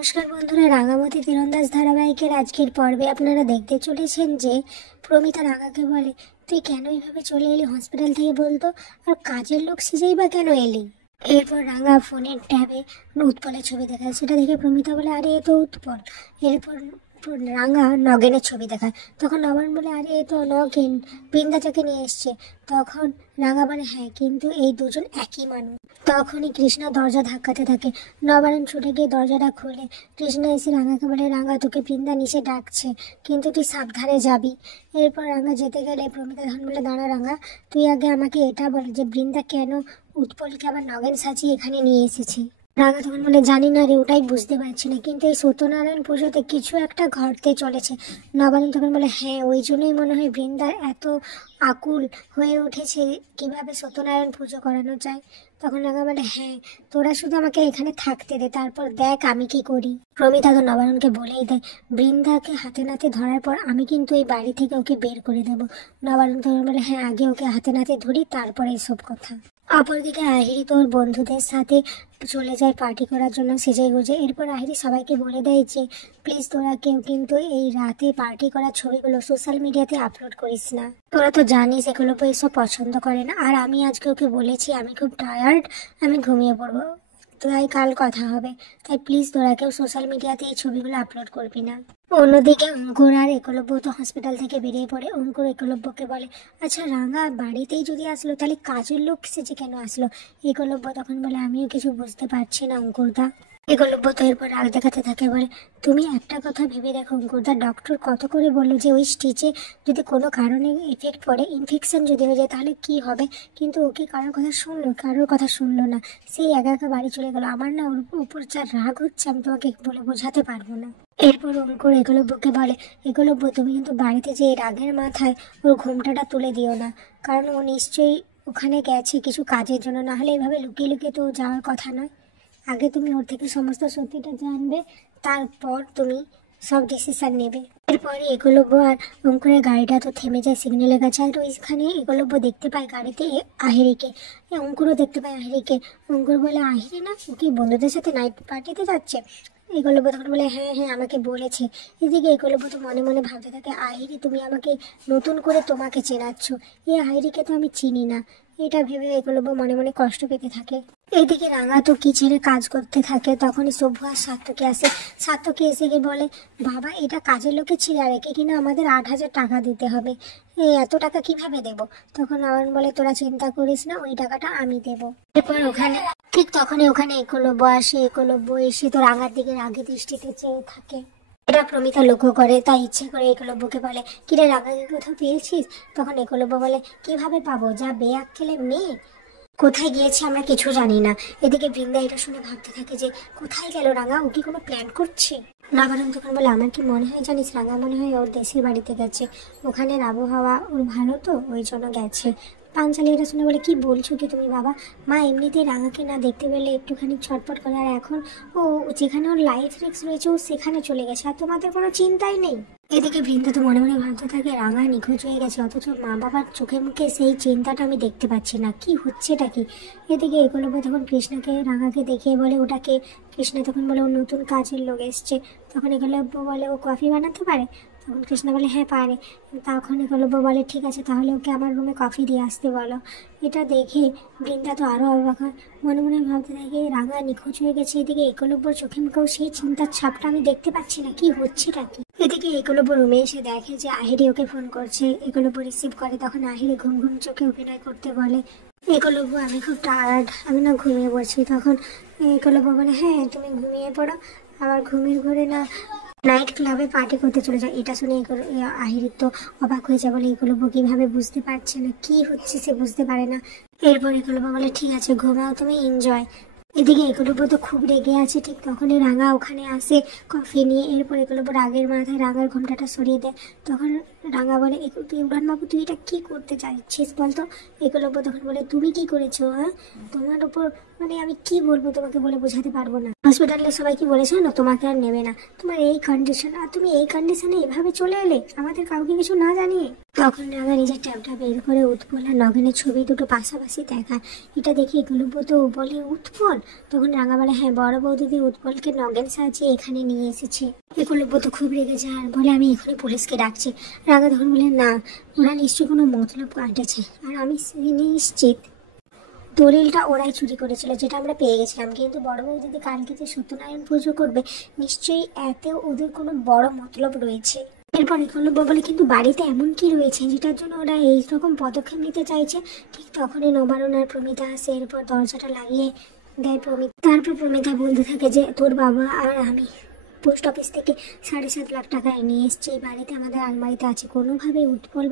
নমস্কার বন্ধুরা, রাঙামতি তীরন্দাজ ধারাবাহিকের আজকের পর্বে আপনারা দেখতে চলেছেন যে প্রমিতা রাঙাকে বলে, তুই কেন এইভাবে চলে এলি হসপিটাল থেকে বলতো, আর কাজের লোক সেজেই বা কেন এলি। এরপর রাঙা ফোনের ট্যাবে উৎপলের ছবি দেখায়, সেটা দেখে প্রমিতা বলে, আরে এ তো উৎপল। এরপর রাঙা নগেনের ছবি দেখায়, তখন নবায়ন বলে, আরে এ তো নগেন, বৃন্দাটাকে নিয়ে এসছে। তখন রাঙা বলে, হ্যাঁ কিন্তু এই দুজন একই মানুষ। তখনই কৃষ্ণা দরজা ধাক্কাতে থাকে, নবায়ন ছুটে গিয়ে দরজাটা খুলে কৃষ্ণা এসে রাঙাকে বলে, রাঙা তোকে বৃন্দা নিচে ডাকছে, কিন্তু তুই সাবধানে যাবি। এরপর রাঙা যেতে গেলে প্রমিতা তখন বলে, দাঁড়া রাঙা, তুই আগে আমাকে এটা বল যে বৃন্দা কেন উৎপলকে আবার নগেন সাজিয়ে এখানে নিয়ে এসেছে। রাঙা তখন বলে, জানি না রে, ওটাই বুঝতে পারছি না, কিন্তু এই সত্যনারায়ণ পুজোতে কিছু একটা ঘটতে চলেছে। নবায়ন তখন বলে, হ্যাঁ ওই জন্যই মনে হয় বৃন্দার এত আকুল হয়ে উঠেছে কিভাবে সত্যনারায়ণ পুজো করানো যায়। তখন রাঙা বলে, হ্যাঁ তোরা শুধু আমাকে এখানে থাকতে দে, তারপর দেখ আমি কি করি। প্রমিতা তো নবায়নকে বলেই দেয়, বৃন্দাকে হাতে নাতে ধরার পর আমি কিন্তু এই বাড়ি থেকে ওকে বের করে দেবো। নবায়ন তখন বলে, হ্যাঁ আগে ওকে হাতে নাতে ধরি, তারপরে এসব কথা। অপরদিকে আহিরি তোর বন্ধুদের সাথে চলে যায় পার্টি করার জন্য সেজে গুজে। এরপর আহিরি সবাইকে বলে দেয় যে প্লিজ তোরা কেউ কিন্তু এই রাতে পার্টি করার ছবিগুলো সোশ্যাল মিডিয়াতে আপলোড করিস না, তোরা তো জানিস এগুলো এসব পছন্দ করে না। আর আমি আজকে ওকে বলেছি আমি খুব টায়ার্ড, আমি ঘুমিয়ে পড়বো, তাই কাল কথা হবে, তাই প্লিজ তোরা কেউ সোশ্যাল মিডিয়াতে এই ছবিগুলো আপলোড করবি না। অন্যদিকে অঙ্কুর আর একলব্য তো হসপিটাল থেকে বেরিয়ে পড়ে। অঙ্কুর একলব্যকে বলে, আচ্ছা রাঙা বাড়িতেই যদি আসলো তাহলে কাজের লোক সেজে কেন আসলো। একলব্য তখন বলে, আমিও কিছু বুঝতে পারছি না অঙ্কুরদা। একলব্য তো এরপর রাগ দেখাতে থাকে, বলে তুমি একটা কথা ভেবে দেখো অঙ্কুরদা, ডক্টর কত করে বললো যে ওই স্টিচে যদি কোনো কারণে এফেক্ট পড়ে, ইনফেকশন যদি হয়ে যায় তাহলে কি হবে, কিন্তু ওকে কারোর কথা শুনলো, কারোর কথা শুনলো না, সেই একা একা বাড়ি চলে গেলো। আমার না ওর উপর যা রাগ হচ্ছে আমি তোমাকে বলে বোঝাতে পারবো না। এরপর অঙ্কুর একলব্যকে বলে, একলব্য তুমি কিন্তু বাড়িতে যে রাগের মাথায় ওর ঘোমটাটা তুলে দিও না, কারণ ও নিশ্চয়ই ওখানে গেছে কিছু কাজের জন্য, না হলে এইভাবে লুকিয়ে লুকিয়ে তো যাওয়ার কথা নয়। আগে তুমি ওর থেকে সমস্ত সত্যিটা জানবে, তারপর তুমি সব ডিসিশন নেবে। এরপরে একলব্য আর অঙ্কুরের গাড়িটা তো থেমে যায় সিগন্যালের কাছে, আর ওইখানে একলব্য দেখতে পায় গাড়িতে আহিরিকে, অঙ্কুরও দেখতে পায় আহিরিকে। অঙ্কুর বলে, আহিরি না, ও কি বন্ধুদের সাথে নাইট পার্টিতে যাচ্ছে। একলব্য তখন বলে, হ্যাঁ হ্যাঁ আমাকে বলেছে। এদিকে একলব্য তো মনে মনে ভাবতে থাকে, আহিরি তুমি আমাকে নতুন করে তোমাকে চেনাচ্ছ, এই আহিরিকে তো আমি চিনি না। এটা ভেবে একলব্য মনে মনে কষ্ট পেতে থাকে। এইদিকে রাঙা তো কিচেনে কাজ করতে থাকে, তখনই সভ্য আর সার্থকে আসে। সার্থকে এসে গিয়ে বলে, বাবা এটা কাজের লোকে ছিল, আর একে কিনা আমাদের 8,000 টাকা দিতে হবে, এই এত টাকা কিভাবে দেবো। তখন নয়ন বলে, তোরা চিন্তা করিস না, ওই টাকাটা আমি দেবো। এরপর ওখানে ঠিক তখনই ওখানে একলব্য আসে। একলব্য এসে তো রাঙার দিকে রাগে দৃষ্টিতে চেয়ে থাকে। এটা প্রমিতা লক্ষ্য করে, তাই ইচ্ছে করে একলব্যকে বলে, কিরে রাঙাকে কোথাও পেয়েছিস। তখন একলব্য বলে, কিভাবে পাবো, যা বেয়াক্কেলে মেয়ে, কোথায় গিয়েছে আমরা কিছু জানি না। এদিকে বৃন্দা এটা শুনে ভাবতে থাকে যে কোথায় গেল রাঙা, ও কি কোনো প্ল্যান করছে। নবারণ তখন বলে, আমার কি মনে হয় জানিস, রাঙা মনে হয় ওর দেশের বাড়িতে গেছে, ওখানের আবহাওয়া ওর ভালো তো ওই জন্য গেছে। পাঞ্চালি এটা শুনে বলে, কি বলছো কি তুমি বাবা, মা এমনিতেই রাঙাকে না দেখতে পেলে একটুখানি ছটফট করে, আর এখন ও যেখানে ওর লাইফ রিস্ক রয়েছে ও সেখানে চলে গেছে, আর তোমাদের কোনো চিন্তাই নেই। এদিকে বৃন্দা তো মনে মনে ভাবতে থাকে, রাঙা নিখোঁজ হয়ে গেছে, অথচ মা বাবার চোখে মুখে সেই চিন্তাটা আমি দেখতে পাচ্ছি না, কি হচ্ছেটা কি। এদিকে একলব্য তখন কৃষ্ণাকে রাঙাকে দেখিয়ে বলে, ওটাকে। কৃষ্ণা তখন বলে, ও নতুন কাজের লোক এসছে। তখন একলব্য বলে, ও কফি বানাতে পারে। তখন কৃষ্ণা বলে, হ্যাঁ পারে। তখন একলব্য বলে, ঠিক আছে তাহলে ওকে আমার রুমে কফি দিয়ে আসতে বলো। এটা দেখে বৃন্দা তো আরও অবাক হয়, মনে মনে ভাবতে থাকে রাঙা নিখোঁজ হয়ে গেছে, এদিকে একলব্যর চোখে মুখেও সেই চিন্তার ছাপটা আমি দেখতে পাচ্ছি না, কি হচ্ছেটা কি। এদিকে একলব্য রুমে এসে দেখে যে আহিরি ওকে ফোন করছে। একলব্য রিসিভ করে, তখন আহিরি ঘুম ঘুম চোখে অভিনয় করতে বলে, একলব্য আমি খুব টায়ার্ড, আমি না ঘুমিয়ে পড়ছি। তখন একলব্য বলে, হ্যাঁ তুমি ঘুমিয়ে পড়ো, আবার ঘুমের ঘরে না নাইট ক্লাবে পার্টি করতে চলে যায়। এটা শুনে আহিরি তো অবাক হয়ে যায়, বলে একলব্য কিভাবে বুঝতে পারছে না, কি হচ্ছে সে বুঝতে পারে না। এরপর একলব্য বলে, ঠিক আছে ঘুমাও তুমি, এনজয়। এদিকে একলব্য তো খুব রেগে আছে। ঠিক তখনই রাঙা ওখানে আসে কফি নিয়ে। এরপর একলব্য রাগের মাথায় রাঙার ঘোমটাটা সরিয়ে দেয়। তখন রাঙা বলে উড়ান বাবু তুই এটা কি করতে চাইছিস বলতো? একলব্য তখন বলে তুমি কি করেছো? হ্যাঁ, তোমার উপর মানে আমি কি বলবো, তোমাকে বলে বোঝাতে পারবো না। হসপিটালে সবাই কি বলেছে না, তোমাকে আর নেবে না, তোমার এই কন্ডিশন, আর তুমি এই কন্ডিশনে এভাবে চলে এলে আমাদের কাউকে কিছু না জানিয়ে। তখন রাঙা নিজের ট্যাবটা বের করে উৎপল আর নগেনের ছবি দুটো পাশাপাশি দেখায়। এটা দেখে একলব্য তো বলে উৎপল। তখন রাঙা বলে হ্যাঁ, বড় বৌদিদি উৎপলকে নগেন সাজিয়ে এখানে নিয়ে এসেছে। একলব্য তো খুব রেগে যায় আর বলে আমি এখনই পুলিশকে ডাকছি। রাঙা তখন বলে না, ওরা নিশ্চয়ই কোনো মতলব কাটেছে, আর আমি নিশ্চিত দলিলটা ওরাই চুরি করেছিল, যেটা আমরা পেয়ে গেছিলাম। কিন্তু বড় বউ যদি কালকে যে সত্যনারায়ণ পুজো করবে, নিশ্চয়ই এতেও ওদের কোনো বড় মতলব রয়েছে। এরপর একলব্য বলে কিন্তু বাড়িতে এমন কি রয়েছে যেটার জন্য ওরা এইরকম পদক্ষেপ নিতে চাইছে। ঠিক তখনই নবারুণ আর প্রমিতা আসে, এরপর দরজাটা লাগিয়ে দেয় প্রমিতা। তারপর প্রমিতা বলতে থাকে যে তোর বাবা আর আমি পোস্ট অফিস থেকে 7.5 লাখ টাকা নিয়ে এসছি, বাড়িতে আমাদের আলমারিতে আছে, কোনোভাবে উৎপল